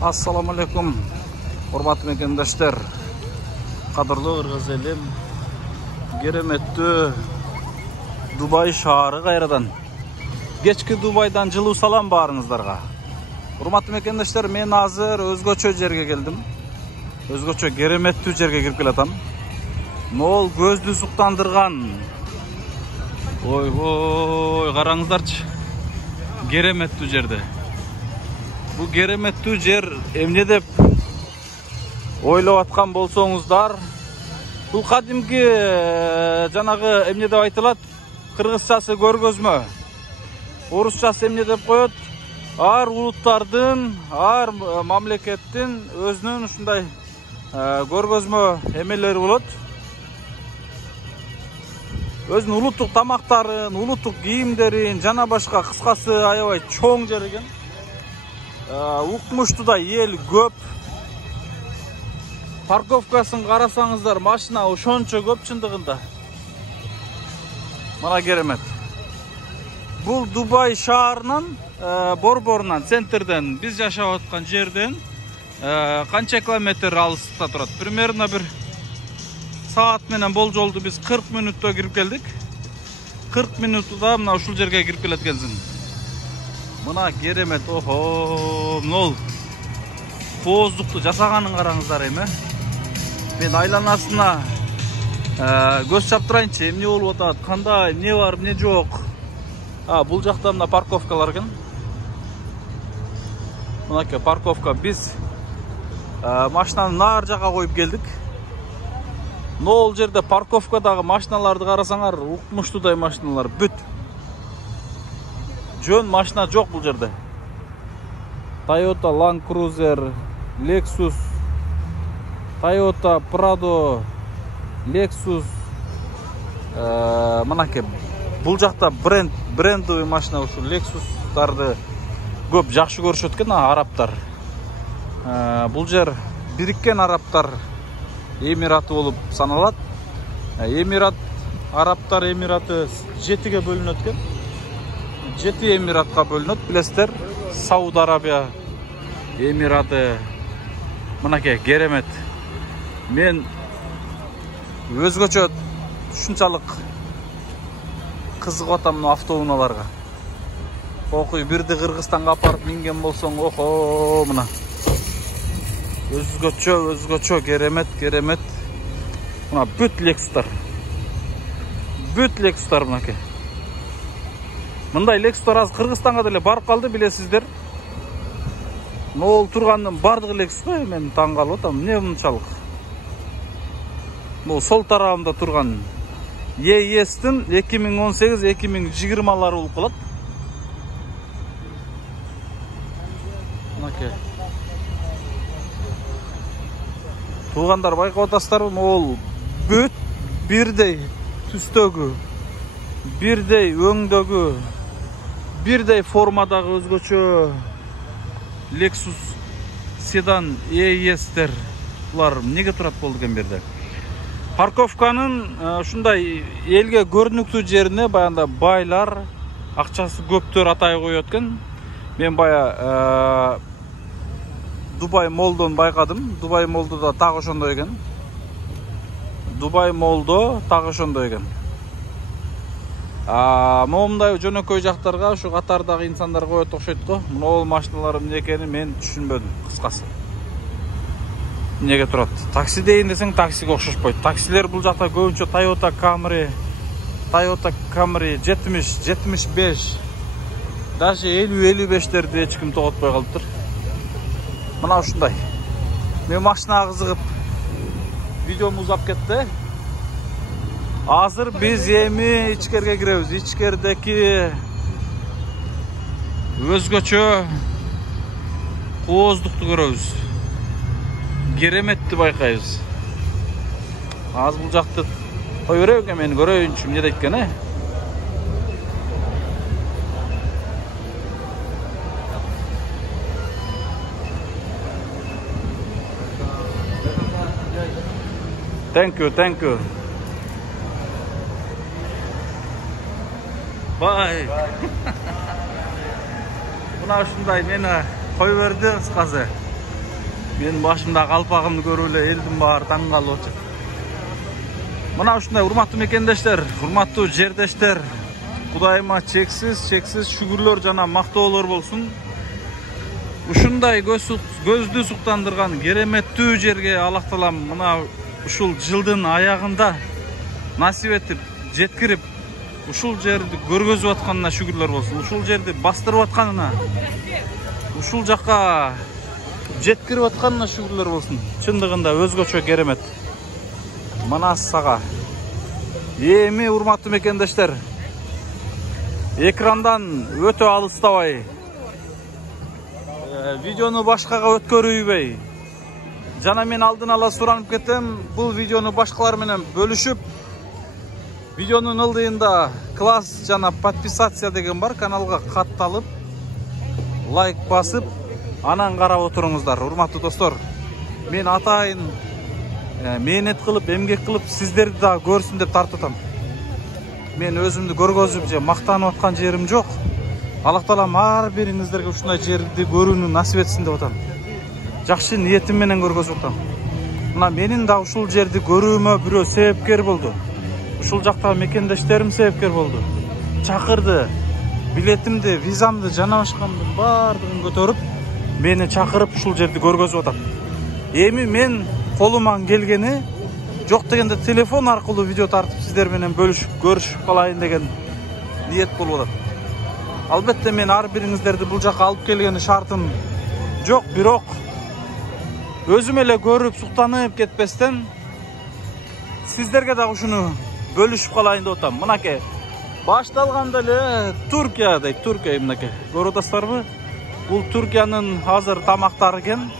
Assalamu alaikum. Hormatly mekendештер. Кадырлуу кыргыз элим. Кереметтүү Дубай шаары кайрадан. Кечки Дубайдан жылуу салам баарыңыздарга. Hormatly mekendештер, мен азыр өзгөчө жерге келдим. Өзгөчө кереметтүү жерге кирип келатам. Нол көздү суктандырган. Ой, караңыздарчы. Кереметтүү жерде. Бу кереметтүү жер эмне деп ойлоп аткан болсоңуздар, бул кадимки жанагы эмне деп айтылат? Кыргызчасы көргөзмө. Орусчасы эмне деп коет? Ар улуттардын, ар мамлекеттин өзүнүн ушундай көргөзмө эмелери болот. Өзүнүн улуттук тамактарын, улуттук кийимдерин, жана башка, кыскасы аябай чоң жер экен. Укмуштуу эл көп. Парковкасын карасаңыздар, машина ошончо көп чындыгында. Мына керемет. Бул Дубай шаарынын борборунан, центрден, биз жашап аткан жерден канча километр алыстыкта турат? Примерно бир саат менен болжолду биз 40 мүнөттө кирип келдик. 40 мүнөттө мына ушул жерге кирип келет экенсиң. Мына керемет, охо, нол. Кооздукту жасаганын караңыздар эми. Мен айланасына көз чаптырайынчы, эмне болуп атат, кандай, эмне бар, эмне жок. Бул жакта мына парковкалар экен. Мынакей парковка. Биз машинаны нар жака коюп келдик. Нол жерде парковкадагы машиналарды карасаңар, укмуштуудай машиналар бүт. Жөн машина жок бул жерде. Toyota Land Cruiser, Lexus, Toyota Prado, Lexus. Мынакей бул жакта брендовый машина ушу Lexustарды көп жакшы көрүшөт экен арабтар. Бул жер Бириккен Арабтар Эмираты болуп саналат. Эмират, Арабтар Эмираты 7ге бөлүнөт экен. 7 Эмиратка бөлүнөт, билесиздер. Сауд Арабия Эмираты. Мынакей керемет. Мен өзгөчө ушунчалык кызыгып атам мына автоунааларга. Окуй бирди Кыргызстанга апарып минген болсоң, охо, мына. Өзгөчө керемет. Мына бүт Лексустар. Бүт Лексустар мынакей. Мындай Лексустар аз Кыргызстанга деле барып калды, билесиздер. Нол тургандын бардыгы Лексус го, мен таң калып атам. Эмне мынчалык? Бул сол тарабында турган ЕСтин 2018-2020лары болуп калат. Мынакей. Туугандар, байкап атасыздарбы? Ол бүт бирдей түстөгү, бирдей өңдөгү, бирдей формадагы өзгөчө Lexus седан ES'тер. Булар эмнеге турат болду экен берде? Парковканын ушундай элге көрүнүктүү жерине баягында байлар, акчасы көптөр атай коёт экен. Мен бая Дубай Молдон байкадым. Дубай Молдо так ошондой экен. Момундай жөнөкөй жактарга, ушу катардагы инсандар коет окшойт го. Могул машиналар эмне экенин мен түшүнбөдүм, кыскасы. Эмнеге турат? Такси дейин десең, таксиге окшошпойт. Таксилер бул жакта көбүнчө Toyota Camry 70-75, даже 50-55терди эч ким тоготпой калыптыр. Мына ушундай. Мен машинага кызыгып видеому узап кетти. Азыр биз эми ичкерге киребиз. Ичкердеки өзгөчө кооздукту көрөбүз. Кереметти байкайбыз. Аз бул жакты кой берейик, мен көрөйүнчү эмне дейт экен, Thank you. Bye. Мына ушундай мени кой берди кыскасы. Мен башымда калпагымды көрүп эле элдин баары таң калып отур. Мына ушундай урматтуу мекендештер, урматтуу жердештер, Кудайыма чексиз шүгүрлөр жана мактоолор болсун. Ушундай көздү суктандырган кереметтүү жерге Аллах таалам мына ушул жылдын аягында насип этип жеткирип, ушул жерди көргөзүп атканына шүгүрлөр болсун. Ушул жерди бастырып атканына, ушул жакка жеткирип атканына шүгүрлөр болсун. Чындыгында өзгөчө керемет. Мына сага. Эми урматтуу мекендештер, экрандан өтө алыстабай, видеону башкага өткөрүүбөй. Жана мен алдын ала суранып кетем, бул видеону башкалар менен бөлүшүп, видеонун ылдыйында класс жана подписация деген бар, каналга катталып, лайк басып, анан карап отуруңуздар. Урматтуу достор, мен атайын мээнет кылып, эмгек кылып, сиздерди да көрсүн деп тартып атам. Мен өзүмдү көргөзүп же мактанып аткан жерим жок. Аллах таалам ар бириңиздерге ушундай жерди көрүүнү насип этсин деп атам. Жакшы ниетим менен көргөзүп атам. Мына менин да ушул жерди көрүүмө бирөө себепкер болду. Ушул жактагы мекендештерим себепкер болду. Чакырды, билетимди, визамды, жана башкамдын баардыгын көтөрүп, мени чакырып ушул жерди көргөзүп атат. Эми мен колуман келгени жок дегенде телефон аркылуу видео тартып сиздер менен бөлүшүп көрүшүп калайын деген ниет болуп атат. Албетте мен ар бириңиздерди бул жакка алып келгени шартым жок, бирок өзүм эле көрүп суктанып кетпестен сиздерге дагы ушуну бөлүшүп калайын деп атам. Мынакей башталганда эле Туркия дейт, Туркия мынакей. Көрүп атасыздарбы? Бул Туркиянын азыр тамактары экен.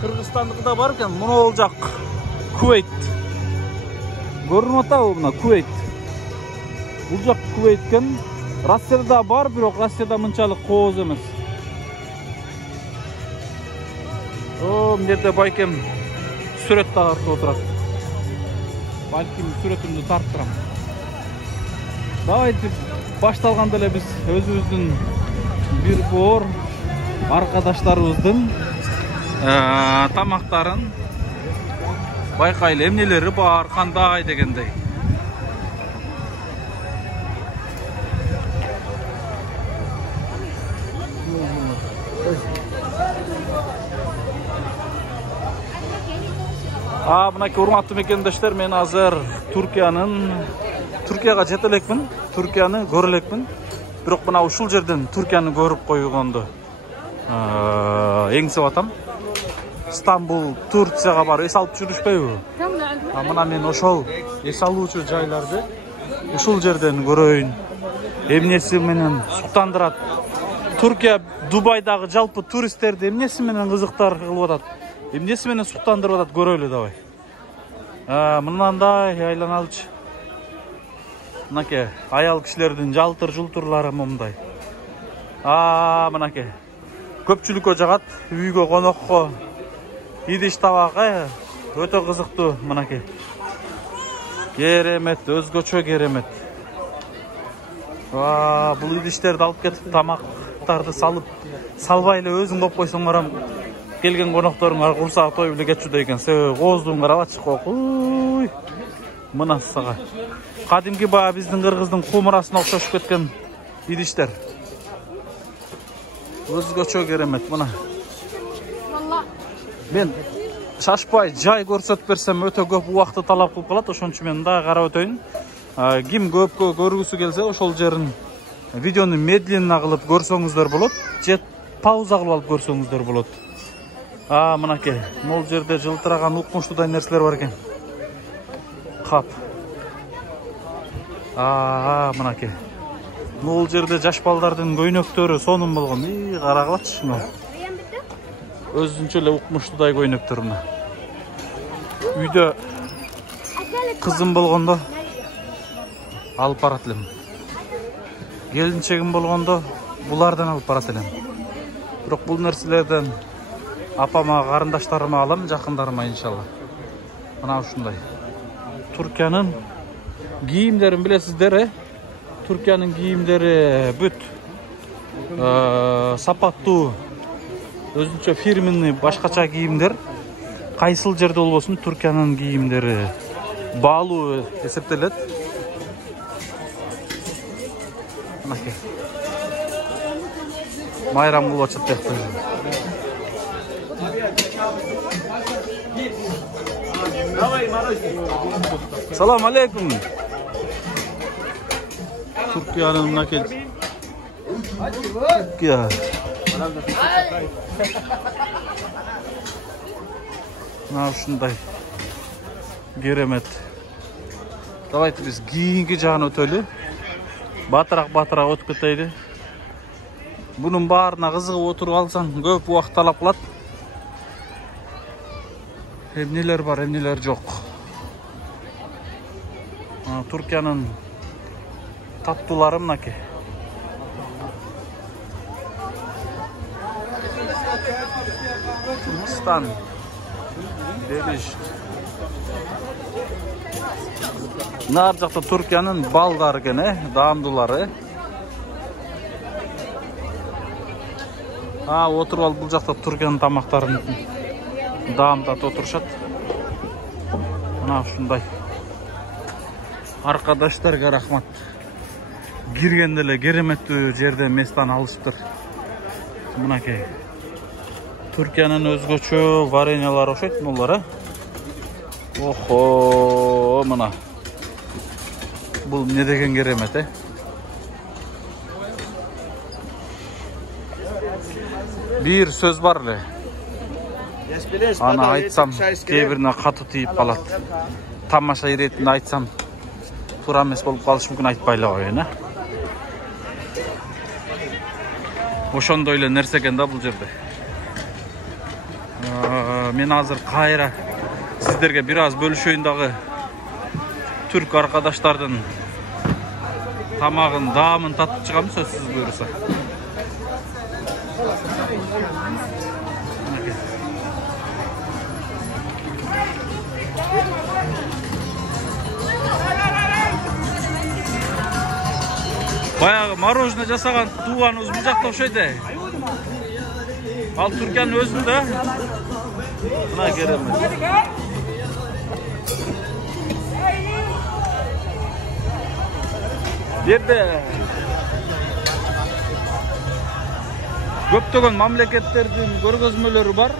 Кыргызстандыкы да бар экен. Мына жак Кувейт. Көрүнүп атабы мына Кувейт? Бул жак Кувейт экен. Россияда да бар, бирок Россияда мынчалык кооз эмес. О, мына жерде байкем сүрөт тартып отурат. Балким сүрөтүмдү тартып турам. Давайте башталганда эле биз өзүбүздүн бир боор аркадаштарыбыздын тамактарын байкайлы, эмнелери бар, кандай дегендей. Мынакей урматтуу мекендештер, мен азыр Туркияга жете элекмин, Туркияны көрө элекмин. Бирок мына ушул жерден Туркияны көрүп койгонду эңсеп атам. Стамбул, Турцияга барып эс алып жүрүшпөйбү? Мына мен ошол эс алуучу жайларды ушул жерден көрөйүн. Эмнеси менен суктандырат? Туркия, Дубайдагы жалпы туристтерди эмнеси менен кызыктар кылып атат? Эмнеси менен суктандырып атат, көрөлү давай. Мынандай айланалчы. Мынакей аял кишилердин жалтыр жултурлары момундай. Мынакей көпчүлүккө жагат, үйгө, конокко, идиш табак, өтө кызыктуу. Мынакей керемет, өзгөчө керемет. Бул идиштерди алып кетип тамактарды салбай эле өзүң коюп койсоң, барам келген конокторуңар курсагы тоюп эле кетчүдөй экен. Себеби кооздугун карабачы, кокуй. Мына сага кадимки баа биздин кыргыздын кумурасына окшошуп кеткен идиштер. Өзгөчө керемет. Мына мен шашпай жай көрсөтүп берсем өтө көп убакытты талап кылып калат, ошон үчүн мен дагы карап өтөйүн. Ким көпкө көргүсү келсе, ошол жерин видеону медленно кылып көрсөңүздөр болот, же пауза кылып алып көрсөңүздөр болот. Мынакей могул жерде жылтыраган укмуштуудай нерселер бар экен. Кап. Мынакей могул жерде жаш балдардын көйнөктөрү сонун болгон. Карагылачы мына. Өзүнчө эле укмуштуудай көйнөктөр мына. Үйдө кызым болгондо алып барат элем. Келинчегим болгондо булардан алып барат элем. Бирок бул нерселерден апама, карындаштарыма алам, жакындарыма иншалла. Мына ушундай. Туркиянын кийимдерин билесиздер, Туркиянын кийимдери бүт сапаттуу, Өзүнчө фирменный башкача кийимдер. Кайсыл жерде болбосун Түркиянын кийимдери баалуу эсептелет. Мынакей. Майрам болуп атат тиякты. Салам алейкум. Түркиянын мынакей. Түркия. Мына ушундай керемет. Давайте биз кийинки жагын өтөлү. Батыраак өтүп кетели. Bunun баарына кызыгып отуруп алсаң көп убакыт талап кылат. Эмнелер бар, эмнелер жок. Түркиянын таттуулары мынакей. Түркистан. Дебиш. Нар жакта Түркиянын балдары экен, даамдуулары. Отуруп алып бул жакта Түркиянын тамактарын даамдап отурушат. Мына ушундай. Arkadaşlarga рахмат. Киргенде эле кереметтүү жерден местан алыштыр. Мынакей. Түркиянын өзгөчө вареньялары окшойт булар, Охо, мына. Бул эмне деген керемет, Bir söz бар эле. Аны айтсам, кээ бирине катуу тийип калат. Тамаша иретинде айтсам, туура эмес болуп калышы мүмкүн, айтпай эле коеюн, Ошондой эле нерсе экен да бул жерде. Мен азыр кайра сиздерге бир аз бөлүшөйүн дагы. Түрк arkadaşlardын тамагын, даамын татып чыгам, сөзсүз буюрса. Баягы мороженое жасаган тууганыбыз бул жакта окшойт. Ал Түркиянын өзүндө. Мына керемет. Жерде көптөгөн мамлекеттердин көргөзмөлөрү бар.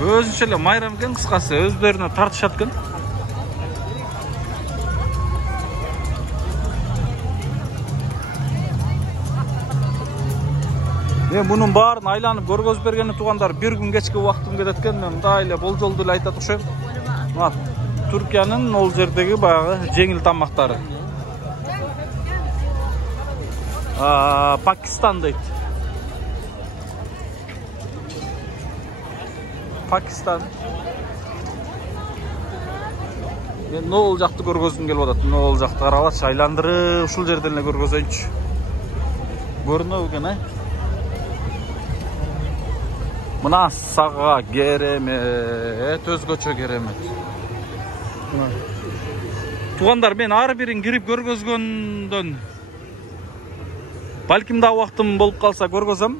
Өзүнчө эле майрам экен, кыскасы өздөрүнө тартышат экен. Мен мунун баарын айланып көргөзүп бергени туугандар, бир күн кечки убактым кетет экен. Мен мындай эле болжолду эле айтат окшойм. Мына Түркиянын ол жердеги баягы жеңил тамактары. Пакистан дейт. Pakistan. Мен нол жакты көргөзгүм келип атат. Нол жакты карабатчы, айландырып ушул жерден эле көргөзөйүнчү. Көрүнөбү экен, Мына сага керемет, өзгөчө керемет. Туугандар, мен ар бирин кирип көргөзгөндөн балким да убактым болуп калса көргөзөм.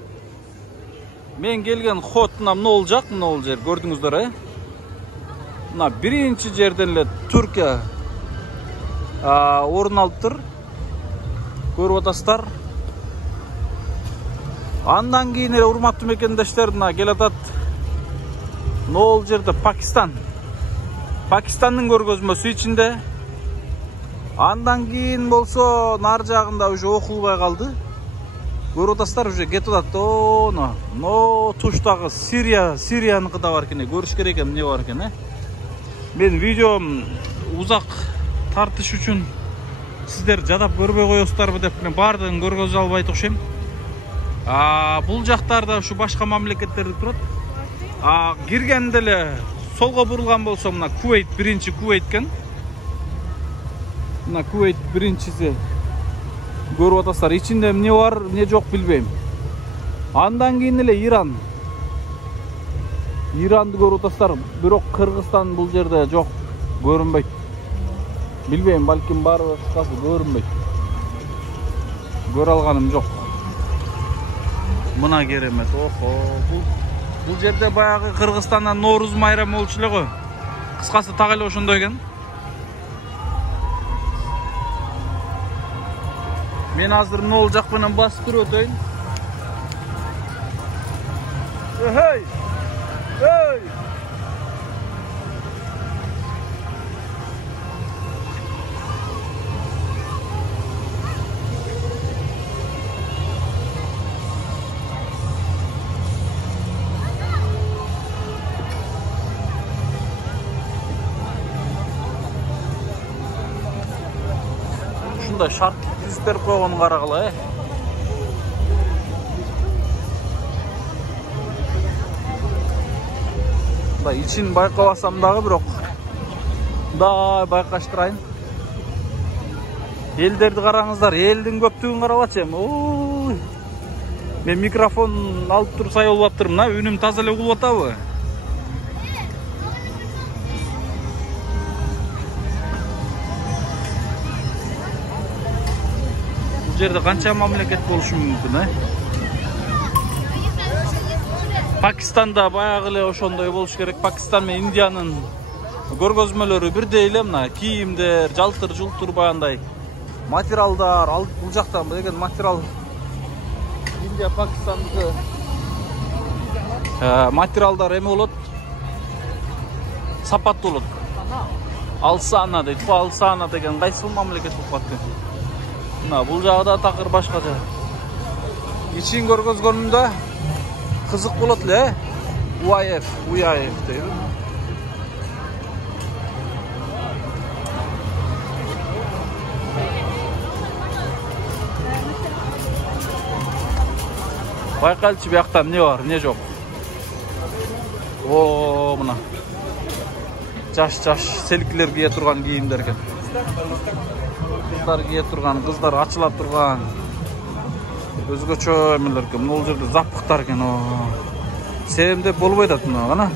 Мен келген ход мына нол жак, нол жер көрдүңүздөр, Мына биринчи жерден эле Түркия орун алыптыр. Көрүп атасыздар. Андан кийин эле урматтуу мекендештер мына келатат. Нол жерде Пакистан. Пакистандын көргөзмөсү ичинде. Андан кийин болсо нар жагында уже окулбай калды. Көрүп атасыздар, уже кетип атат. Но туштагы Сирияныкы да бар экен. Көрүш керек эмне бар экен, Мен видеом узак тартыш үчүн сиздер жадап көрбөй коесуздарбы деп мен баардыгын көргөзө албайт окшойм. Бул жактарда ушу башка мамлекеттерде турат. Киргенде эле солго бурулган болсо мына Кувейт, биринчи Кувейт экен. Мына Кувейт биринчиси. Көрүп атасыздар, ичинде эмне бар, эмне жок билбейм. Андан кийин эле Иран. Иранды көрүп атасыздар, бирок Кыргызстан бул жерде жок, көрүнбөйт. Билбейм, балким барбы, кыскасы көрүнбөйт. Көрө алганым жок. Мына керемет. Охо, бул жерде баягы Кыргызстандан Нооруз майрамы болчу эле го. Кыскасы так эле ошондой экен. Мен азыр нол жак менен басып туруп өтөйүн. Hey! Hey! Şunda şart düzüp koyğanын карагыла, İçin bayqabasam dağı bирок да байкаштырайын. Элдерди караңыздар, элдин көптүгүн карабачы эми. Ой. Мен микрофон алып турсай болуп аптырмын, мына үнүм таза эле угулуп атабы? Бул жерде канча мамлекет болушу мүмкүн, Пакистанда баягы эле ошондой болуш керек. Пакистан менен Индиянын көргөзмөлөрү бирдей эле, мына кийимдер, жалтыр-жултур баягындай материалдар, бул жактан деген материал Индия, Пакистандыкы материалдар эме болот, сапаттуу болот. Алсана дейт, бул Алсана деген кайсы мамлекет болуп калды? Мына бул жагда такыр башкача. Ичин көргөзгөнүндө кызык болот эле, УАЕФ дейт. Байкалчы бияқта эмне бар, эмне жок. О, мына. Жаш селкилер кие турган кийимдер экен. Кыздар кие турган, кыздар ачыла турган. Өзгөчө эмелер экен. Бул жерде запахтар экен. Севимдеп болбойт атат мына, кана.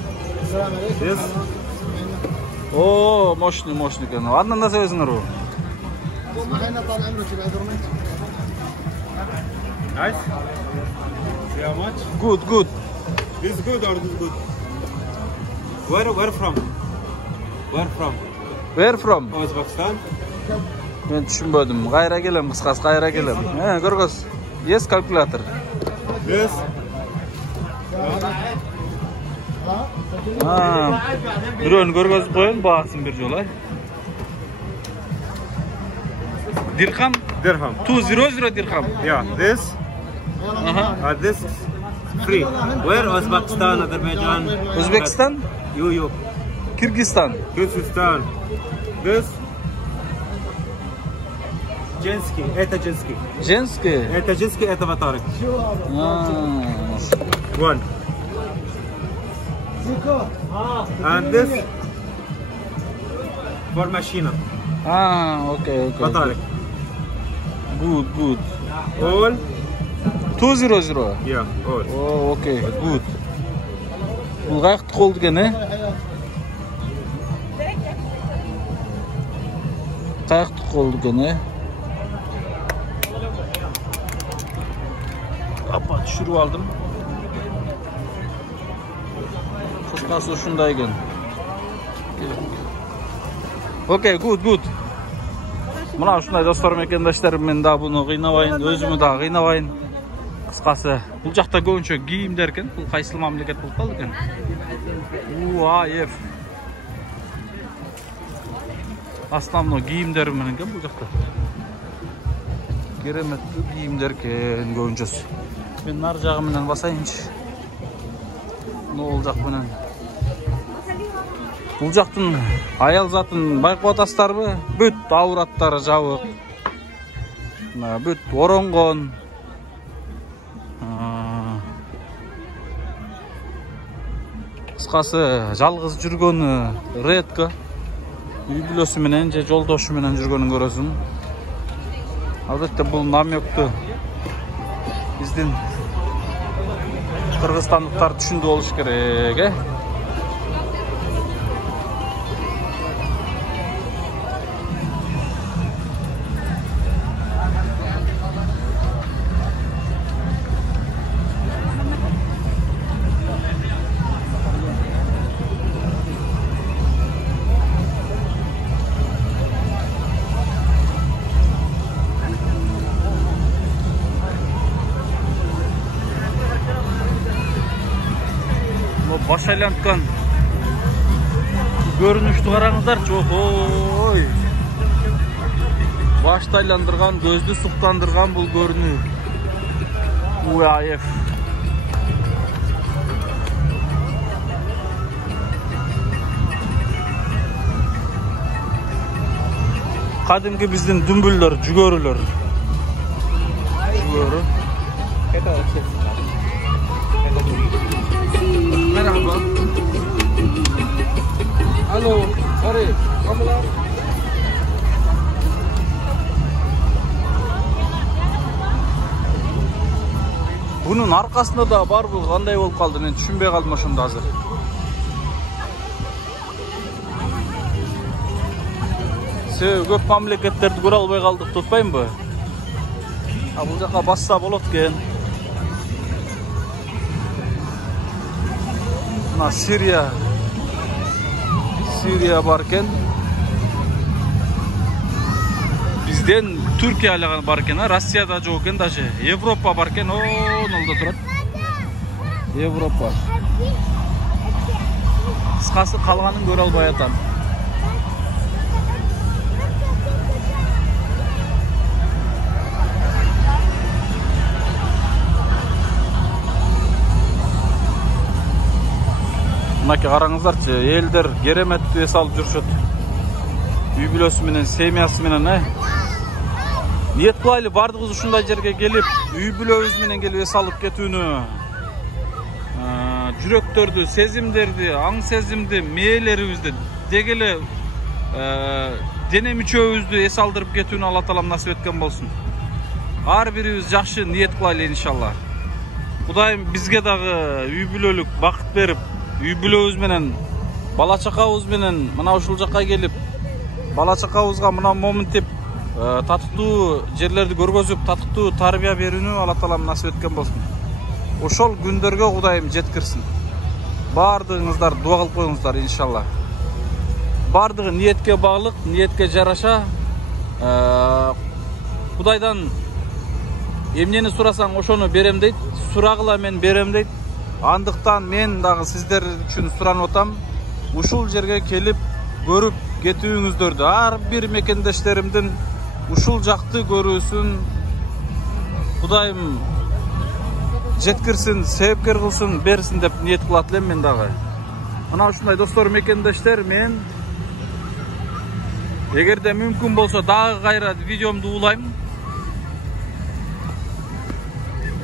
О, мощный экен. Андан да себесиңерби? Nice. How much? Good. This is good or this is good? Where from? Where from? Uzbekistan. Men түшүнбөдүm. Кайра келем, кыскасы кайра келем. Көргөз. Yes, calculator. Yes. Бирөөнү көргөзүп коеюн, баасын бир жолу. Dirham? Dirham. 200 dirham. Yeah, this. This free. Where? Uzbekistan, Azerbaijan. Uzbekistan? You. Kyrgyzstan. This. Женский. Это женский. Женский? Это женский, это ваторик. One. And this for machine. Okay. Ваторик. Good. All. 200. Yeah, all. Oh, okay, good. Бул каяктыкы болду экен, Каяктыкы болду экен, Апа, түшүрүп алдым. Кыскасы ушундай экен. Окей, good. Мына ушундай достор мекендештерим, мен да буну кыйнабайын, өзүмү да кыйнабайын. Кыскасы, бул жакта көбүнчө кийимдер экен. Бул кайсы мамлекет болуп калды экен? УАЕФ. Основной кийимдер менен экен бул жакта. Кереметтүү кийимдер экен көбүнчөсү. Мен нар жагы менен басайынчы. Нол жак менен. Бул жактын аял затын байкап атасыздарбы? Бүт аураттары жабык. Бүт оронгон. Кыскасы, жалгыз жүргөнү редко. Үй бүлөсү менен же жолдошу менен жүргөнүн көрөсүң. Албетте бул намекту биздин кыргызстандыктар түшүндү болуш керек, баш айланткан көрүнүштү караңыздарчы. Ой. Башты айландырган, көздү суктандырган бул көрүнүү. УАФ. Kadimki bizden dümbüller, cügörüler. Cügörü. Merhaba. Alo, Ari, kamular. Bunun arkasında da var bu, qanday болып kaldı, men düşünbey kaldım oşonda hazır. Көп мамлекеттерди көрө албай калдык, тутпаймынбы? Бул жака басса болот экен. Мына Сирия бар экен. Бизден Түркия айлаған бар экен, Россияда жок экен даже. Европа бар экен, нолдо турат. Европа. Кыскасы калганын көрө албай атам. Мынакей караңыздарчы, элдер кереметтүү эс алып жүрүшөт. Үй бүлөсү менен, семьясы менен, Ниет кылайлы бардыгыбыз ушундай жерге келип, үй бүлөбүз менен келип эс алып кетүүнү. Жүрөктөрдү, сезимдерди, аң сезимди, мээлерибизди, деги эле дене мүчөбүздү эс алдырып кетүүнү Алла Таалам насип эткен болсун. Ар бирибиз жакшы ниет кылайлы иншалла. Кудайым бизге дагы үй бүлөлүк бакыт берип, үй бүлөбүз менен, бала чакабыз менен мына ушул жакка келип, бала чакабызга мына моментип татыктуу жерлерди көргөзүп, татыктуу тарбия берүүнү Алла Таалам насип эткен болсун. Ошол күндөргө Кудайым жеткирсин. Бардыгыңыздар дуа кылып коюңуздар иншалла. Бардыгы ниетке баглык, ниетке жараша. Кудайдан эмнени сурасаң ошону берем дейт, сурагыла мен берем дейт. Андыктан мен дагы сиздер үчүн суранып атам. Ушул жерге келип көрүп кетүүңүздөрдү, ар бир мекендештеримдин ушул жакты көрүүсүн Кудайым жеткирсин, себепкер кылсын, берсин деп ниет кылат элем мен дагы. Мына ушундай достор, мекендештер, мен эгерде мүмкүн болсо дагы кайра видеомду улайм.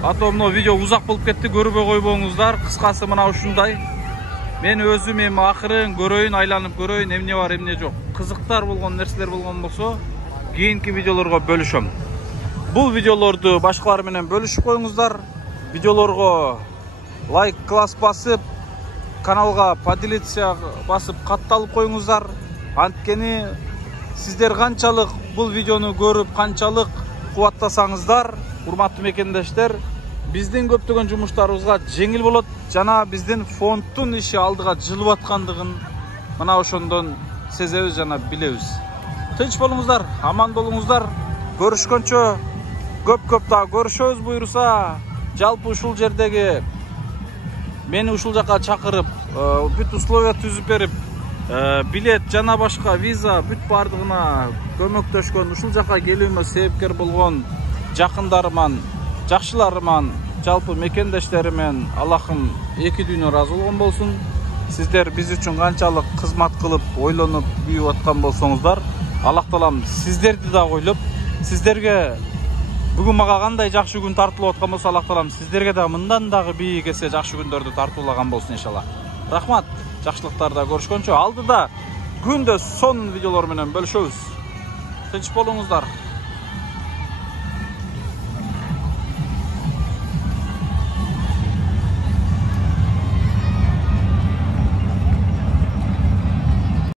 Ато мына видео узак болуп кетти, көрбөй койбоңуздар. Кыскасы мына ушундай. Мен өзүм эми акырын көрөйүн, айланып көрөйүн, эмне бар, эмне жок. Кызыктар болгон нерселер болгон болсо, кийинки видеолорго бөлүшөм. Бул видеолорду башкалар менен бөлүшүп коюңуздар. Видеолорго лайк, класс басып, каналга поделиться басып, катталып коюңуздар. Анткени сиздер канчалык бул видеону көрүп, канчалык кубаттасаңыздар, урматтуу мекендештер, биздин көптөгөн жумуштарыбызга жеңил болот, жана биздин фонддун иши алдыга жылып аткандыгын мына ошондон сезебиз жана билебиз. Тынч болуңуздар, аман болуңуздар. Көрүшкөнчө көп да көрүшөбүз буйруса. Жалпы ушул жердеги мени ушул жака чакырып, бүт условия түзүп берип, билет жана башка виза бүт бардыгына көмөктөшкөн, ушул жака келүүмө себепкер болгон жакындарыман, жакшыларыман, жалпы мекендештеримен Аллахым эки дүйнө ыраазы болгон болсун. Сиздер биз үчүн канчалык кызмат кылып, ойлонуп, күйүп аткан болсоңуздар, Аллах Таалам сиздерди да ойлоп, сиздерге бүгүн мага кандай жакшы күн тартылып аткан болсо, Аллах Таалам сиздерге да мындан дагы бийик эсе жакшы күндөрдү тартуулаган болсун иншалла. Рахмат. Жакшылыктарда көрүшкөнчө алдыда күндө сонун видеолор менен бөлүшөбүз. Тынч болуңуздар.